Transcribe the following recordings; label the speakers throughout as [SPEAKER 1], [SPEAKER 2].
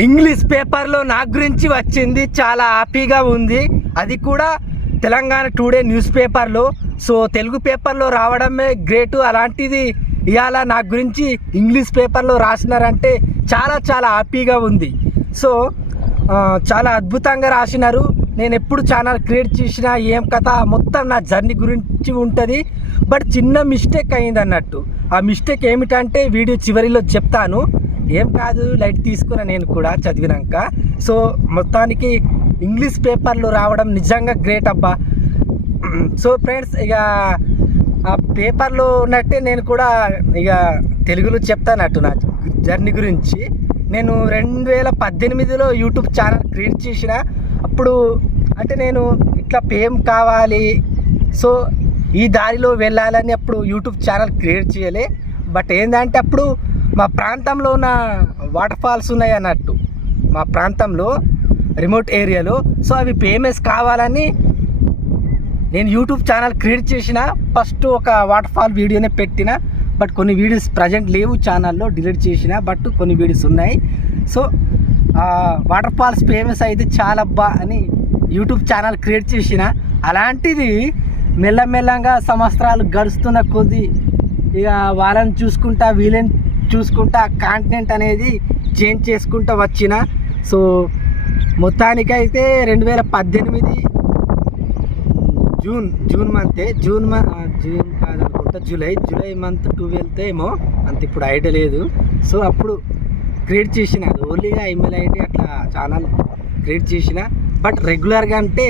[SPEAKER 1] English పేపర్లో నా గురించి వచ్చింది చాలా హ్యాపీగా ఉంది. అది కూడా తెలంగాణ టుడే న్యూస్ పేపర్లో. సో తెలుగు పేపర్లో రావడమే గ్రేటు. అలాంటిది ఇవాళ నా గురించి ఇంగ్లీష్ పేపర్లో రాసినారంటే చాలా చాలా హ్యాపీగా ఉంది. సో చాలా అద్భుతంగా రాసినారు. నేను ఎప్పుడు ఛానల్ క్రియేట్ చేసినా ఏం కథ మొత్తం నా జర్నీ గురించి ఉంటుంది. బట్ చిన్న మిస్టేక్ అయింది అన్నట్టు ఆ మిస్టేక్ ఏమిటంటే వీడియో చివరిలో చెప్తాను. ఏం కాదు లైట్ తీసుకున్నా నేను కూడా చదివినాక. సో మొత్తానికి ఇంగ్లీష్ పేపర్లో రావడం నిజంగా గ్రేట్ అబ్బా. సో ఫ్రెండ్స్ ఇక ఆ పేపర్లో ఉన్నట్టే నేను కూడా ఇక తెలుగులో చెప్తానట్టు నా జర్నీ గురించి. నేను రెండు వేల పద్దెనిమిదిలో యూట్యూబ్ ఛానల్ క్రియేట్ చేసిన. అప్పుడు అంటే నేను ఇట్లా పేమ్ కావాలి. సో ఈ దారిలో వెళ్ళాలని అప్పుడు యూట్యూబ్ ఛానల్ క్రియేట్ చేయలే. బట్ ఏంటంటే అప్పుడు మా ప్రాంతంలో ఉన్న వాటర్ ఫాల్స్ ఉన్నాయి అన్నట్టు. మా ప్రాంతంలో రిమోట్ ఏరియాలో. సో అవి ఫేమస్ కావాలని నేను యూట్యూబ్ ఛానల్ క్రియేట్ చేసిన ఫస్ట్ ఒక వాటర్ ఫాల్ వీడియోనే పెట్టిన బట్ కొన్ని వీడియోస్ ప్రజెంట్ లేవు ఛానల్లో డిలీట్ చేసిన బట్ కొన్ని వీడియోస్ ఉన్నాయి. సో వాటర్ ఫాల్స్ ఫేమస్ అయితే చాలబ్బా అని యూట్యూబ్ ఛానల్ క్రియేట్ చేసిన. అలాంటిది మెల్లమెల్లంగా సంవత్సరాలు గడుస్తున్న కొద్దీ ఇక వాళ్ళని చూసుకుంటా వీళ్ళని చూసుకుంటా కాంటినెంట్ అనేది చేంజ్ చేసుకుంటూ వచ్చిన. సో మొత్తానికైతే రెండు వేల పద్దెనిమిది జూన్ జూన్ మంతే జూన్ మంత్ జూన్ కాదనుకుంటా జూలై జూలై మంత్ ట్వెల్త్ ఏమో అంత ఇప్పుడు ఐడియా లేదు. సో అప్పుడు క్రియేట్ చేసిన అది ఓన్లీగా ఈమెయిల్ ఐడి అట్లా ఛానల్ క్రియేట్ చేసిన. బట్ రెగ్యులర్గా అంటే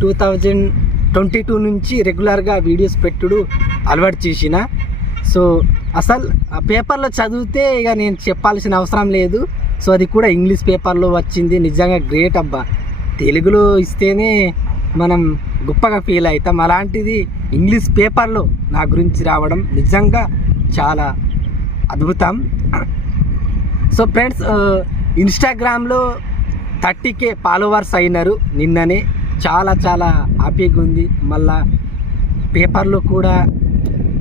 [SPEAKER 1] టూ థౌజండ్ ట్వంటీ టూ నుంచి రెగ్యులర్గా వీడియోస్ పెట్టుడు అలవాటు చేసిన. సో అసలు ఆ పేపర్లో చదివితే ఇక నేను చెప్పాల్సిన అవసరం లేదు. సో అది కూడా ఇంగ్లీష్ పేపర్లో వచ్చింది. నిజంగా గ్రేట్ అబ్బా. తెలుగులో ఇస్తేనే మనం గొప్పగా ఫీల్ అవుతాం. అలాంటిది ఇంగ్లీష్ పేపర్లో నా గురించి రావడం నిజంగా చాలా అద్భుతం. సో ఫ్రెండ్స్ ఇన్స్టాగ్రామ్లో థర్టీ కే ఫాలోవర్స్ అయినారు నిన్ననే. చాలా చాలా హ్యాపీగా ఉంది. మళ్ళా పేపర్లో కూడా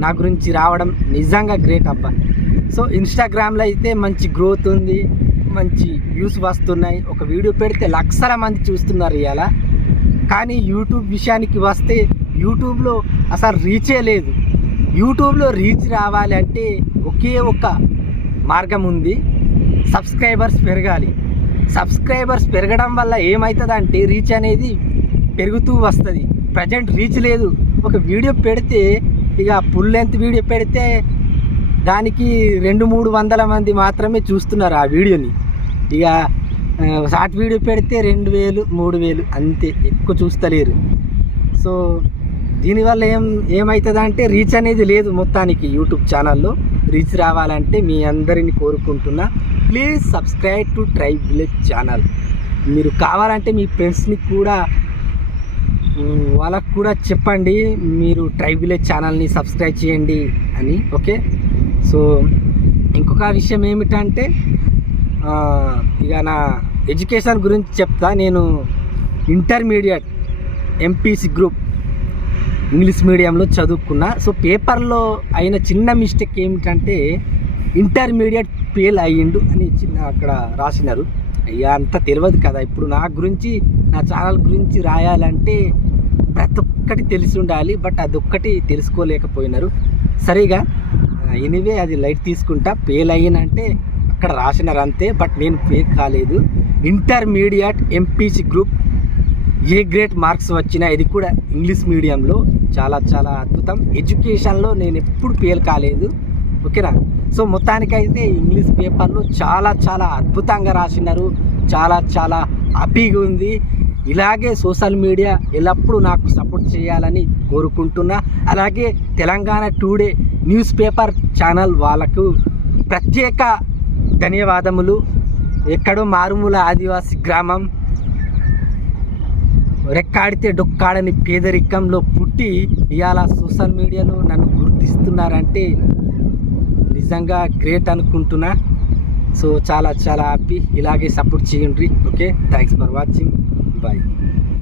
[SPEAKER 1] నా గురించి రావడం నిజంగా గ్రేట్ అబ్బా. సో ఇన్స్టాగ్రామ్లో అయితే మంచి గ్రోత్ ఉంది మంచి వ్యూస్ వస్తున్నాయి. ఒక వీడియో పెడితే లక్షల మంది చూస్తున్నారు ఇలా కానీ యూట్యూబ్ విషయానికి వస్తే యూట్యూబ్లో అసలు రీచే లేదు. యూట్యూబ్లో రీచ్ రావాలి అంటే ఒకే ఒక మార్గం ఉంది సబ్స్క్రైబర్స్ పెరగాలి. సబ్స్క్రైబర్స్ పెరగడం వల్ల ఏమవుతుందంటే రీచ్ అనేది పెరుగుతూ వస్తుంది. ప్రజెంట్ రీచ్ లేదు. ఒక వీడియో పెడితే ఇక ఫుల్ లెంత్ వీడియో పెడితే దానికి రెండు మూడు వందల మంది మాత్రమే చూస్తున్నారు ఆ వీడియోని. ఇక షార్ట్ వీడియో పెడితే రెండు వేలు మూడు వేలు అంతే ఎక్కువ చూస్తలేరు. సో దీనివల్ల ఏం ఏమవుతుందంటే రీచ్ అనేది లేదు మొత్తానికి యూట్యూబ్ ఛానల్లో రీచ్ రావాలంటే మీ అందరిని కోరుకుంటున్నా. Please subscribe to tribe village channel మీరు కావాలంటే మీ ఫ్రెండ్స్ని కూడా వాళ్ళకు కూడా చెప్పండి. మీరు ట్రై విలేజ్ ఛానల్ని సబ్స్క్రైబ్ చేయండి అని ఓకే? సో ఇంకొక విషయం ఏమిటంటే ఇక నా ఎడ్యుకేషన్ గురించి చెప్తా. నేను ఇంటర్మీడియట్ ఎంపీసీ గ్రూప్ ఇంగ్లీష్ మీడియంలో చదువుకున్నా. సో పేపర్లో అయిన చిన్న మిస్టేక్ ఏమిటంటే ఇంటర్మీడియట్ ఫెయిల్ అయ్యిండు అని చిన్న అక్కడ రాసినారు. అయ్యా అంత తెలియదు కదా. ఇప్పుడు నా గురించి నా ఛానల్ గురించి రాయాలంటే ప్రతి ఒక్కటి తెలిసి ఉండాలి బట్ అదొక్కటి తెలుసుకోలేకపోయినారు. సరిగా ఎనివే అది లైట్ తీసుకుంటా. ఫెయిల్ అయ్యినంటే అక్కడ రాసినారు అంతే బట్ నేను ఫెయిల్ కాలేదు. Intermediate MPC group a great marks వచ్చినా ఇది కూడా ఇంగ్లీష్ మీడియంలో చాలా చాలా అద్భుతం. ఎడ్యుకేషన్లో నేను ఎప్పుడు ఫెయిల్ కాలేదు ఓకేనా? సో మొత్తానికైతే ఇంగ్లీష్ పేపర్లో చాలా చాలా అద్భుతంగా రాసినారు. చాలా చాలా హ్యాపీగా ఉంది ఇలాగే సోషల్ మీడియా ఎల్లప్పుడూ నాకు సపోర్ట్ చేయాలని కోరుకుంటున్నా. అలాగే Telangana today news paper channel వాళ్ళకు ప్రత్యేక ధన్యవాదములు. ఎక్కడో మారుమూల ఆదివాసి గ్రామం రెక్కాడితే డొక్కాడని పేదరికంలో పుట్టి ఇవాళ సోషల్ మీడియాలో నన్ను గుర్తిస్తున్నారంటే నిజంగా గ్రేట్ అనుకుంటున్నా. సో చాలా చాలా హ్యాపీ. ఇలాగే సపోర్ట్ చేయండి. Okay? Thanks for watching. Bye.